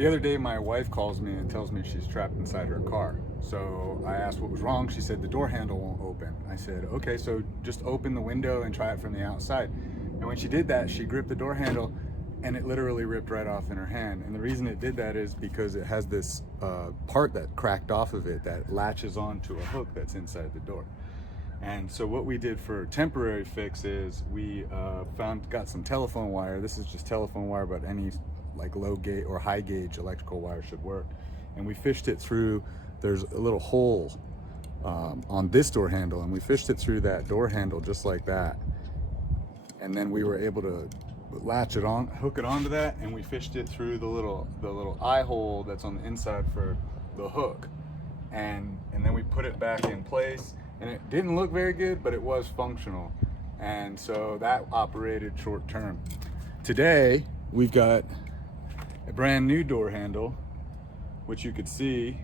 The other day, my wife calls me and tells me she's trapped inside her car. So I asked what was wrong. She said the door handle won't open. I said, okay, so just open the window and try it from the outside. And when she did that, she gripped the door handle and it literally ripped right off in her hand. And the reason it did that is because it has this part that cracked off of it that latches onto a hook that's inside the door. And so what we did for temporary fix is we got some telephone wire. This is just telephone wire, but any like low gauge or high gauge electrical wire should work. And we fished it through, there's a little hole on this door handle, and we fished it through that door handle just like that. And then we were able to latch it on, hook it onto that, and we fished it through the little eye hole that's on the inside for the hook. And then we put it back in place, and it didn't look very good, but it was functional. And so that operated short term. Today, we've got a brand new door handle, which you could see,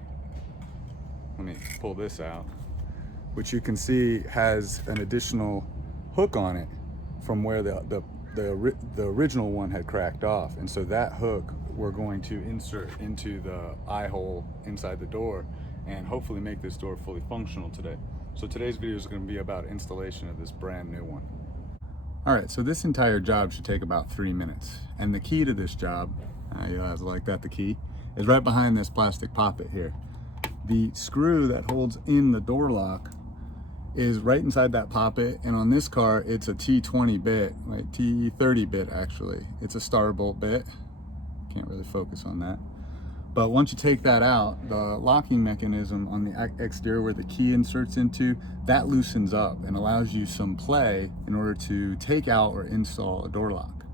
let me pull this out, which you can see has an additional hook on it from where the original one had cracked off. And so that hook we're going to insert into the eye hole inside the door and hopefully make this door fully functional today. So today's video is going to be about installation of this brand new one. All right, so this entire job should take about 3 minutes. And the key to this job, you guys like that, the key, is right behind this plastic poppet here. The screw that holds in the door lock is right inside that poppet, and on this car it's a T20 bit, right? T30 bit actually. It's a star bolt bit. Can't really focus on that. But once you take that out, the locking mechanism on the exterior where the key inserts into, that loosens up and allows you some play in order to take out or install a door lock.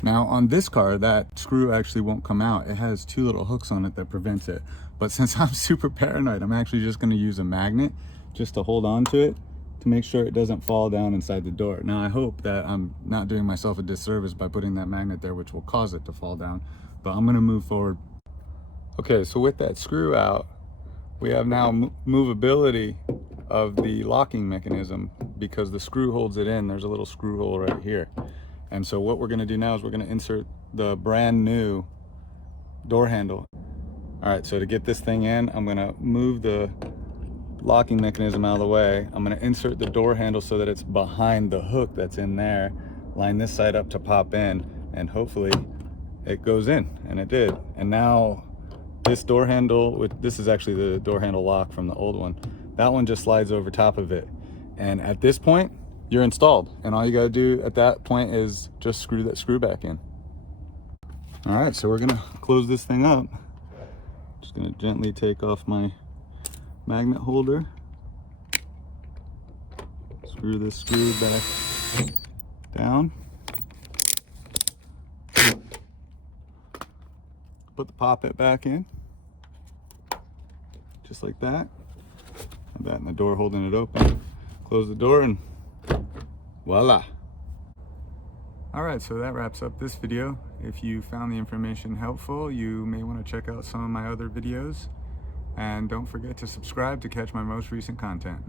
Now on this car, that screw actually won't come out. It has two little hooks on it that prevents it. But since I'm super paranoid, I'm actually just going to use a magnet just to hold on to it to make sure it doesn't fall down inside the door. Now I hope that I'm not doing myself a disservice by putting that magnet there, which will cause it to fall down, but I'm going to move forward. Okay, so with that screw out, we have now movability of the locking mechanism because the screw holds it in. There's a little screw hole right here. And so what we're going to do now is we're going to insert the brand new door handle. All right, so to get this thing in, I'm going to move the locking mechanism out of the way. I'm going to insert the door handle so that it's behind the hook that's in there. Line this side up to pop in, and hopefully it goes in, and it did. And now this door handle, this is actually the door handle lock from the old one. That one just slides over top of it. And at this point, you're installed, and all you got to do at that point is just screw that screw back in. All right, so we're gonna close this thing up. Just gonna gently take off my magnet holder, screw this screw back down, put the poppet back in just like that. Have that in the door holding it open. Close the door and voila. All right, so that wraps up this video. If you found the information helpful, you may want to check out some of my other videos. And don't forget to subscribe to catch my most recent content.